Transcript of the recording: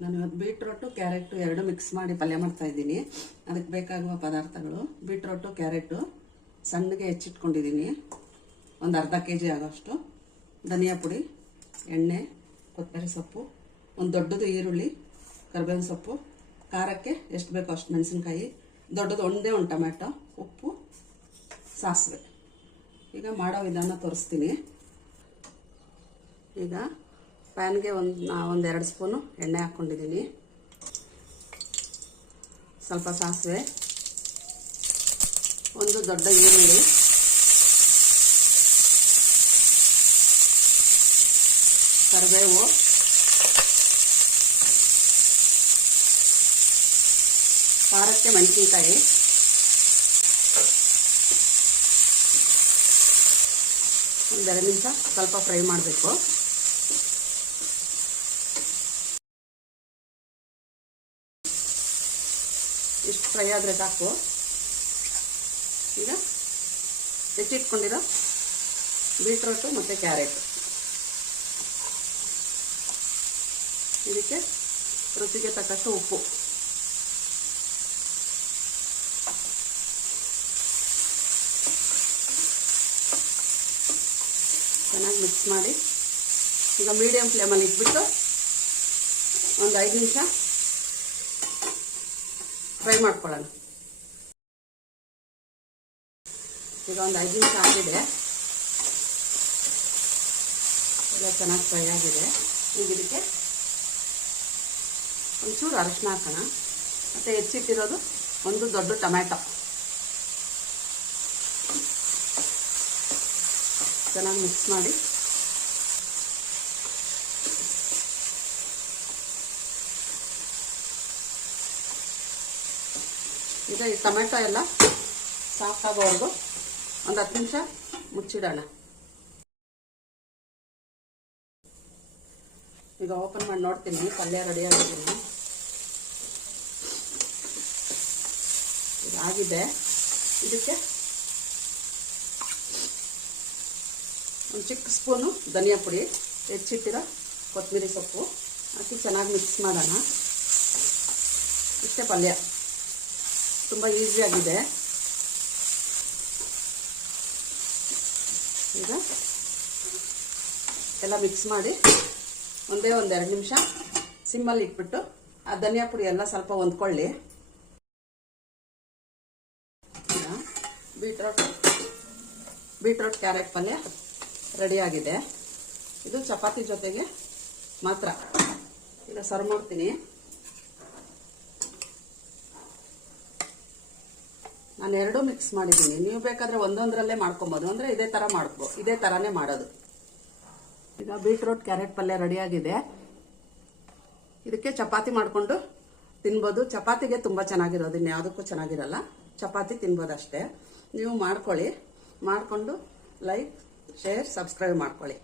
ನಾನು ಇವತ್ತು beetroot carrot ಎರಡು ಮಿಕ್ಸ್ ಮಾಡಿ ಪಲ್ಯ ಮಾಡ್ತಾ ಇದ್ದೀನಿ. ಅದಕ್ಕೆ ಬೇಕಾಗುವ ಪದಾರ್ಥಗಳು ಬೀಟ್ರೋಟು ಕ್ಯಾರೆಟು ಸಣ್ಣಗೆ ಹೆಚ್ಚಿಟ್ಕೊಂಡಿದ್ದೀನಿ, ಒಂದು ಅರ್ಧ kg ಆಗೋಷ್ಟು. ಧನಿಯಾ ಪುಡಿ, ಎಣ್ಣೆ, ಕೊತ್ತಂಬರಿ ಸೊಪ್ಪು, ಒಂದು ದೊಡ್ಡದು ಈರುಳ್ಳಿ, ಕರಿಬೇವಿನ ಸೊಪ್ಪು, ಖಾರಕ್ಕೆ ಎಷ್ಟು ಬೇಕೋ ಅಷ್ಟು ಮೆಣಸಿನ್ಕಾಯಿ, ದೊಡ್ಡದು ಒಂದೇ ಒಂದು ಟೊಮ್ಯಾಟೊ, ಉಪ್ಪು, ಸಾಸಿವೆ. ಈಗ ಮಾಡೋ ವಿಧಾನ ತೋರಿಸ್ತೀನಿ. ಈಗ ಪ್ಯಾನ್ಗೆ ಒಂದು 2 ಸ್ಪೂನು ಎಣ್ಣೆ ಹಾಕ್ಕೊಂಡಿದ್ದೀನಿ. ಸ್ವಲ್ಪ ಸಾಸಿವೆ, ಒಂದು ದೊಡ್ಡ ಈರುಳ್ಳಿ, ಕರಿಬೇವು, ಖಾರಕ್ಕೆ ಮೆಣಸಿನ್ಕಾಯಿ, ಒಂದು 2 ನಿಮಿಷ ಸ್ವಲ್ಪ ಫ್ರೈ ಮಾಡಬೇಕು. ಇಷ್ಟು ಫ್ರೈ ಆದರೆ ಸಾಕು. ಈಗ ಹೆಚ್ಚಿಟ್ಕೊಂಡಿರೋ ಬೀಟ್ರೋಟು ಮತ್ತು ಕ್ಯಾರೆಟ್, ಇದಕ್ಕೆ ರುಚಿಗೆ ತಕ್ಕಷ್ಟು ಉಪ್ಪು, ಚೆನ್ನಾಗಿ ಮಿಕ್ಸ್ ಮಾಡಿ ಈಗ ಮೀಡಿಯಂ ಫ್ಲೇಮಲ್ಲಿ ಇಟ್ಬಿಟ್ಟು ಒಂದು 5 ನಿಮಿಷ ಫ್ರೈ ಮಾಡ್ಕೊಳ್ಳೋಣ. ಈಗ ಒಂದು 5 ನಿಮಿಷ ಆಗಿದೆ, ಎಲ್ಲ ಚೆನ್ನಾಗಿ ಫ್ರೈ ಆಗಿದೆ. ಈಗ ಇದಕ್ಕೆ ಒಂಚೂರು ಅರಿಶಿನ ಹಾಕೋಣ, ಮತ್ತು ಹೆಚ್ಚಿಟ್ಟಿರೋದು ಒಂದು ದೊಡ್ಡ ಟೊಮ್ಯಾಟೊ ಚೆನ್ನಾಗಿ ಮಿಕ್ಸ್ ಮಾಡಿ ಈಗ ಈ ಟೊಮೆಟೊ ಎಲ್ಲ ಸಾಕಾಗೋವರೆಗೂ ಒಂದು 10 ನಿಮಿಷ ಮುಚ್ಚಿಡೋಣ. ಈಗ ಓಪನ್ ಮಾಡಿ ನೋಡ್ತೀನಿ, ಪಲ್ಯ ರೆಡಿ ಆಗಿದ್ದೀನಿ. ಇದಾಗಿದೆ. ಇದಕ್ಕೆ ಒಂದು ಚಿಕ್ಕ ಸ್ಪೂನು ಧನಿಯಾ ಪುಡಿ, ಹೆಚ್ಚಿಟ್ಟಿರೋ ಕೊತ್ತಂಬರಿ ಸೊಪ್ಪು ಹಾಕಿ ಚೆನ್ನಾಗಿ ಮಿಕ್ಸ್ ಮಾಡೋಣ. ಇಷ್ಟೇ ಪಲ್ಯ, ತುಂಬ ಈಸಿಯಾಗಿದೆ. ಈಗ ಎಲ್ಲ ಮಿಕ್ಸ್ ಮಾಡಿ ಒಂದೇ ಒಂದು 2 ನಿಮಿಷ ಸಿಮ್ಮಲ್ಲಿ ಇಟ್ಬಿಟ್ಟು ಆ ಧನಿಯಾ ಪುಡಿ ಎಲ್ಲ ಸ್ವಲ್ಪ ಹೊಂದ್ಕೊಳ್ಳಿ. ಈಗ ಬೀಟ್ರೋಟ್ ಕ್ಯಾರೆಟ್ ಪಲ್ಯ ರೆಡಿಯಾಗಿದೆ. ಇದು ಚಪಾತಿ ಜೊತೆಗೆ ಮಾತ್ರ. ಈಗ ಸರ್ವ್ ಮಾಡ್ತೀನಿ. ನಾನು ಎರಡೂ ಮಿಕ್ಸ್ ಮಾಡಿದ್ದೀನಿ. ನೀವು ಬೇಕಾದರೆ ಒಂದೊಂದರಲ್ಲೇ ಮಾಡ್ಕೊಬೋದು, ಅಂದರೆ ಇದೇ ಥರನೇ ಮಾಡೋದು. ಈಗ ಬೀಟ್ರೋಟ್ ಕ್ಯಾರೆಟ್ ಪಲ್ಯ ರೆಡಿಯಾಗಿದೆ. ಇದಕ್ಕೆ ಚಪಾತಿ ಮಾಡಿಕೊಂಡು ತಿನ್ಬೋದು. ಚಪಾತಿಗೆ ತುಂಬ ಚೆನ್ನಾಗಿರೋದು, ಇನ್ಯಾವುದಕ್ಕೂ ಚೆನ್ನಾಗಿರಲ್ಲ. ಚಪಾತಿ ತಿನ್ಬೋದು ಅಷ್ಟೇ. ನೀವು ಮಾಡ್ಕೊಳ್ಳಿ, ಮಾಡಿಕೊಂಡು ಲೈಕ್, ಶೇರ್, ಸಬ್ಸ್ಕ್ರೈಬ್ ಮಾಡ್ಕೊಳ್ಳಿ.